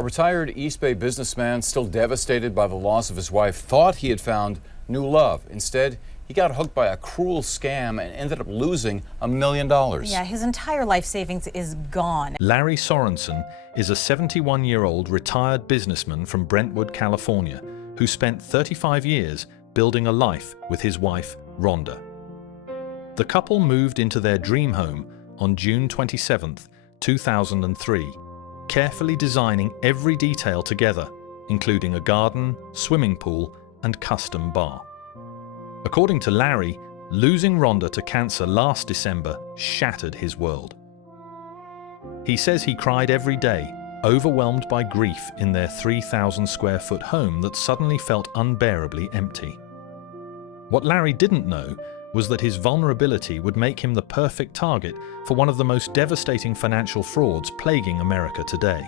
A retired East Bay businessman, still devastated by the loss of his wife, thought he had found new love. Instead, he got hooked by a cruel scam and ended up losing $1 million. Yeah, his entire life savings is gone. Larry Sorenson is a 71-year-old retired businessman from Brentwood, California, who spent 35 years building a life with his wife, Rhonda. The couple moved into their dream home on June 27, 2003, carefully designing every detail together, including a garden, swimming pool, and custom bar. According to Larry, losing Rhonda to cancer last December shattered his world. He says he cried every day, overwhelmed by grief in their 3,000-square-foot home that suddenly felt unbearably empty. What Larry didn't know was that his vulnerability would make him the perfect target for one of the most devastating financial frauds plaguing America today,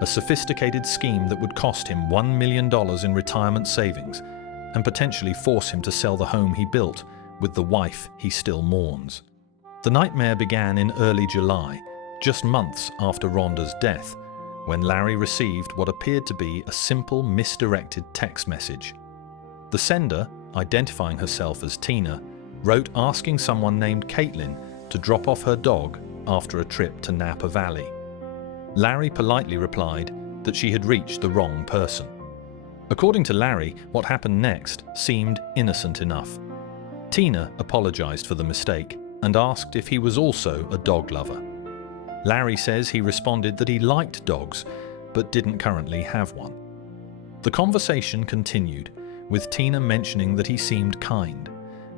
a sophisticated scheme that would cost him $1 million in retirement savings and potentially force him to sell the home he built with the wife he still mourns. The nightmare began in early July, just months after Rhonda's death, when Larry received what appeared to be a simple, misdirected text message. The sender, identifying herself as Tina, wrote asking someone named Caitlin to drop off her dog after a trip to Napa Valley. Larry politely replied that she had reached the wrong person. According to Larry, what happened next seemed innocent enough. Tina apologized for the mistake and asked if he was also a dog lover. Larry says he responded that he liked dogs, but didn't currently have one. The conversation continued, with Tina mentioning that he seemed kind,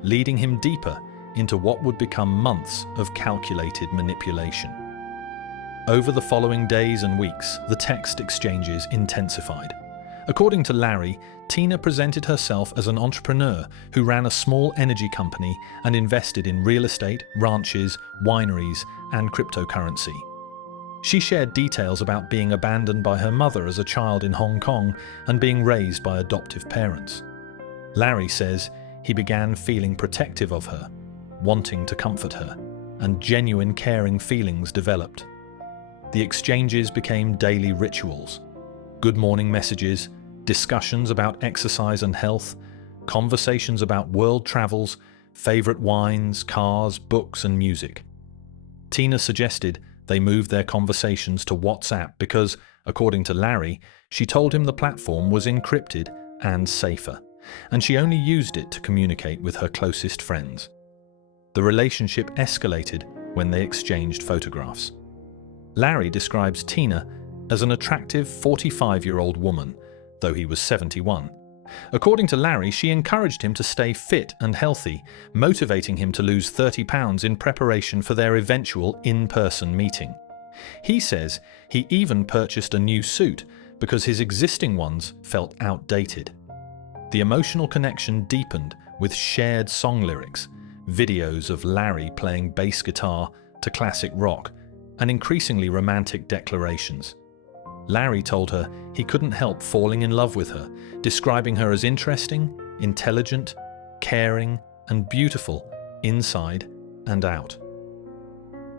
leading him deeper into what would become months of calculated manipulation. Over the following days and weeks, the text exchanges intensified. According to Larry, Tina presented herself as an entrepreneur who ran a small energy company and invested in real estate, ranches, wineries, and cryptocurrency. She shared details about being abandoned by her mother as a child in Hong Kong and being raised by adoptive parents. Larry says he began feeling protective of her, wanting to comfort her, and genuine caring feelings developed. The exchanges became daily rituals. Good morning messages, discussions about exercise and health, conversations about world travels, favorite wines, cars, books, and music. Tina suggested they move their conversations to WhatsApp because, according to Larry, she told him the platform was encrypted and safer, and she only used it to communicate with her closest friends. The relationship escalated when they exchanged photographs. Larry describes Tina as an attractive 45-year-old woman, though he was 71. According to Larry, she encouraged him to stay fit and healthy, motivating him to lose 30 pounds in preparation for their eventual in-person meeting. He says he even purchased a new suit because his existing ones felt outdated. The emotional connection deepened with shared song lyrics, videos of Larry playing bass guitar to classic rock, and increasingly romantic declarations. Larry told her he couldn't help falling in love with her, describing her as interesting, intelligent, caring, and beautiful inside and out.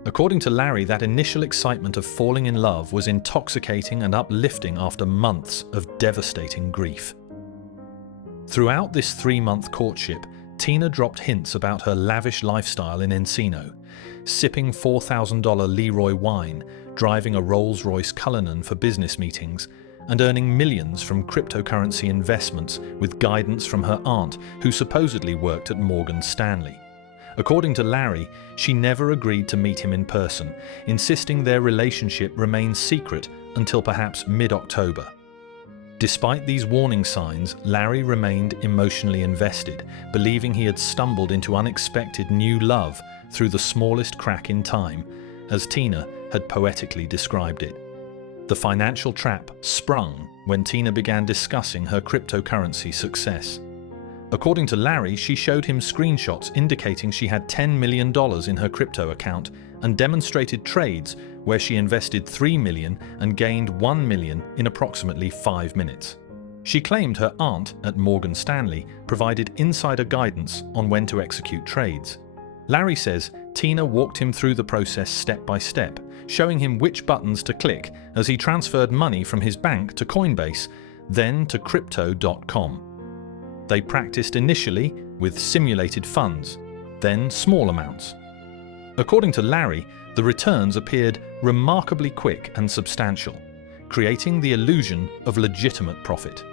According to Larry, that initial excitement of falling in love was intoxicating and uplifting after months of devastating grief. Throughout this 3-month courtship, Tina dropped hints about her lavish lifestyle in Encino, sipping $4,000 Leroy wine, driving a Rolls-Royce Cullinan for business meetings, and earning millions from cryptocurrency investments with guidance from her aunt, who supposedly worked at Morgan Stanley. According to Larry, she never agreed to meet him in person, insisting their relationship remain secret until perhaps mid-October. Despite these warning signs, Larry remained emotionally invested, believing he had stumbled into unexpected new love through the smallest crack in time, as Tina had poetically described it. The financial trap sprung when Tina began discussing her cryptocurrency success. According to Larry, she showed him screenshots indicating she had $10 million in her crypto account and demonstrated trades where she invested $3 million and gained $1 million in approximately 5 minutes. She claimed her aunt at Morgan Stanley provided insider guidance on when to execute trades. Larry says Tina walked him through the process step by step, showing him which buttons to click as he transferred money from his bank to Coinbase, then to crypto.com. They practiced initially with simulated funds, then small amounts. According to Larry, the returns appeared remarkably quick and substantial, creating the illusion of legitimate profit.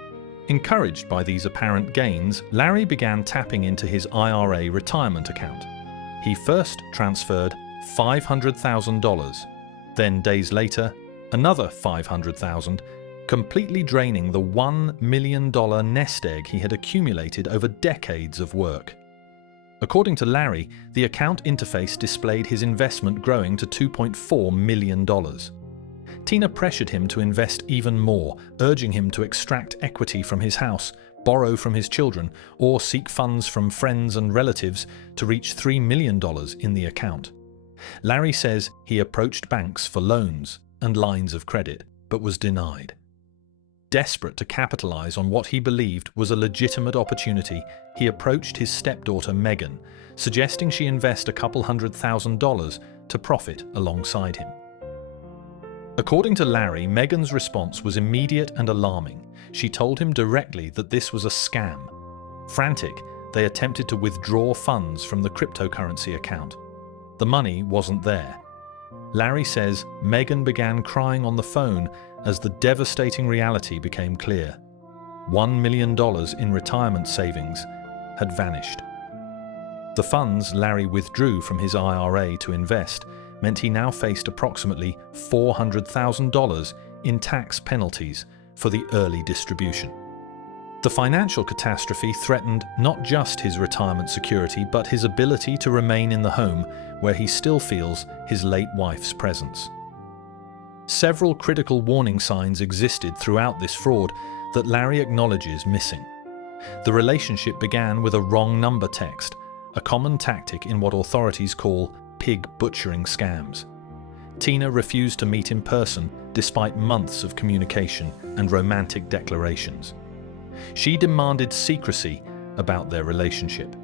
Encouraged by these apparent gains, Larry began tapping into his IRA retirement account. He first transferred $500,000, then days later, another $500,000, completely draining the $1 million nest egg he had accumulated over decades of work. According to Larry, the account interface displayed his investment growing to $2.4 million. Tina pressured him to invest even more, urging him to extract equity from his house, borrow from his children, or seek funds from friends and relatives to reach $3 million in the account. Larry says he approached banks for loans and lines of credit, but was denied. Desperate to capitalize on what he believed was a legitimate opportunity, he approached his stepdaughter Megan, suggesting she invest a couple $100,000 to profit alongside him. According to Larry, Megan's response was immediate and alarming. She told him directly that this was a scam. Frantic, they attempted to withdraw funds from the cryptocurrency account. The money wasn't there. Larry says Megan began crying on the phone as the devastating reality became clear. $1 million in retirement savings had vanished. The funds Larry withdrew from his IRA to invest meant he now faced approximately $400,000 in tax penalties for the early distribution. The financial catastrophe threatened not just his retirement security, but his ability to remain in the home where he still feels his late wife's presence. Several critical warning signs existed throughout this fraud that Larry acknowledges missing. The relationship began with a wrong number text, a common tactic in what authorities call pig butchering scams. Tina refused to meet in person despite months of communication and romantic declarations. She demanded secrecy about their relationship.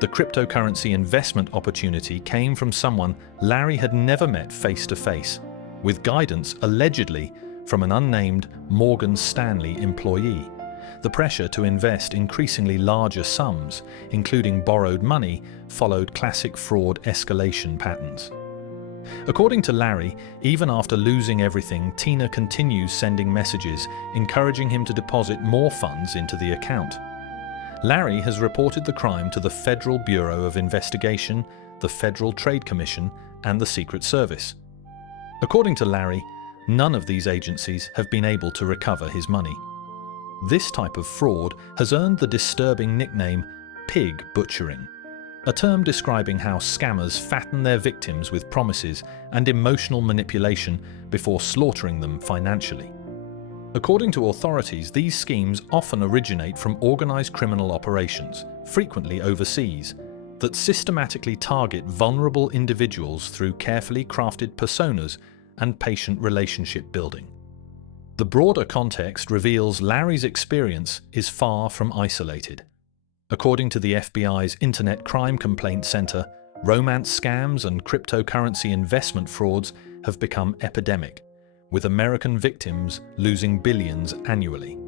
The cryptocurrency investment opportunity came from someone Larry had never met face to face, with guidance allegedly from an unnamed Morgan Stanley employee. The pressure to invest increasingly larger sums, including borrowed money, followed classic fraud escalation patterns. According to Larry, even after losing everything, Tina continues sending messages encouraging him to deposit more funds into the account. Larry has reported the crime to the Federal Bureau of Investigation, the Federal Trade Commission, and the Secret Service. According to Larry, none of these agencies have been able to recover his money. This type of fraud has earned the disturbing nickname pig butchering, a term describing how scammers fatten their victims with promises and emotional manipulation before slaughtering them financially. According to authorities, these schemes often originate from organized criminal operations, frequently overseas, that systematically target vulnerable individuals through carefully crafted personas and patient relationship building. The broader context reveals Larry's experience is far from isolated. According to the FBI's Internet Crime Complaint Center, romance scams and cryptocurrency investment frauds have become epidemic, with American victims losing billions annually.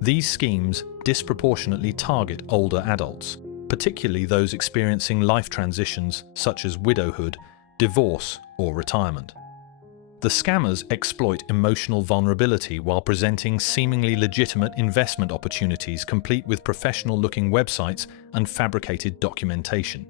These schemes disproportionately target older adults, particularly those experiencing life transitions such as widowhood, divorce, or retirement. The scammers exploit emotional vulnerability while presenting seemingly legitimate investment opportunities complete with professional-looking websites and fabricated documentation.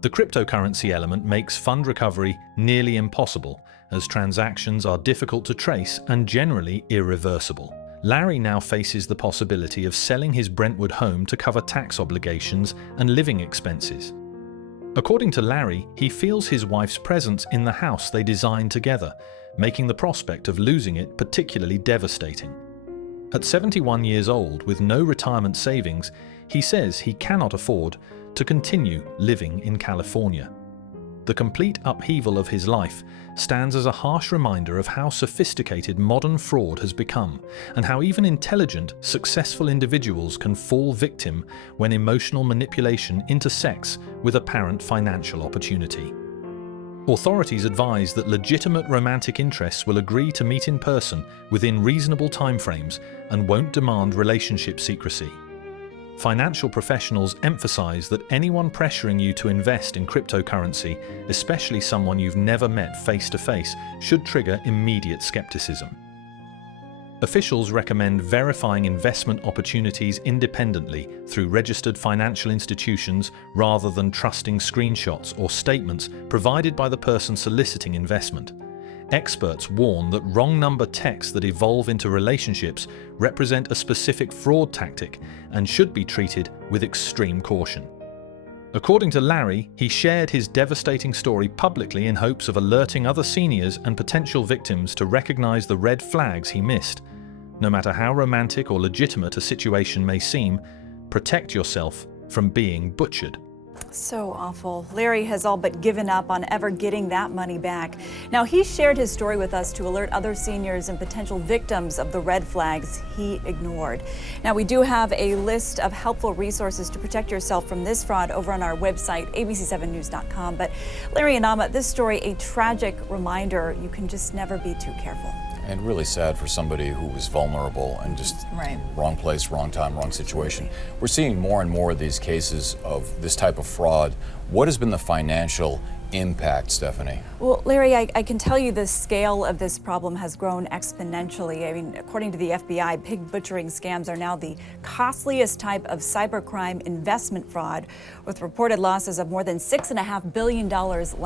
The cryptocurrency element makes fund recovery nearly impossible, as transactions are difficult to trace and generally irreversible. Larry now faces the possibility of selling his Brentwood home to cover tax obligations and living expenses. According to Larry, he feels his wife's presence in the house they designed together, making the prospect of losing it particularly devastating. At 71 years old, with no retirement savings, he says he cannot afford to continue living in California. The complete upheaval of his life stands as a harsh reminder of how sophisticated modern fraud has become, and how even intelligent, successful individuals can fall victim when emotional manipulation intersects with apparent financial opportunity. Authorities advise that legitimate romantic interests will agree to meet in person within reasonable timeframes and won't demand relationship secrecy. Financial professionals emphasize that anyone pressuring you to invest in cryptocurrency, especially someone you've never met face-to-face, should trigger immediate skepticism. Officials recommend verifying investment opportunities independently through registered financial institutions rather than trusting screenshots or statements provided by the person soliciting investment. Experts warn that wrong number texts that evolve into relationships represent a specific fraud tactic and should be treated with extreme caution. According to Larry, he shared his devastating story publicly in hopes of alerting other seniors and potential victims to recognize the red flags he missed. No matter how romantic or legitimate a situation may seem, protect yourself from being butchered. So awful. Larry has all but given up on ever getting that money back. Now, he shared his story with us to alert other seniors and potential victims of the red flags he ignored. Now, we do have a list of helpful resources to protect yourself from this fraud over on our website, abc7news.com. But Larry and Amma, this story, a tragic reminder you can just never be too careful. And really sad for somebody who was vulnerable and just wrong place, wrong time, wrong situation. We're seeing more and more of these cases of this type of fraud. What has been the financial impact, Stephanie? Well, Larry, I can tell you the scale of this problem has grown exponentially. I mean, according to the FBI, pig butchering scams are now the costliest type of cybercrime investment fraud, with reported losses of more than $6.5 billion last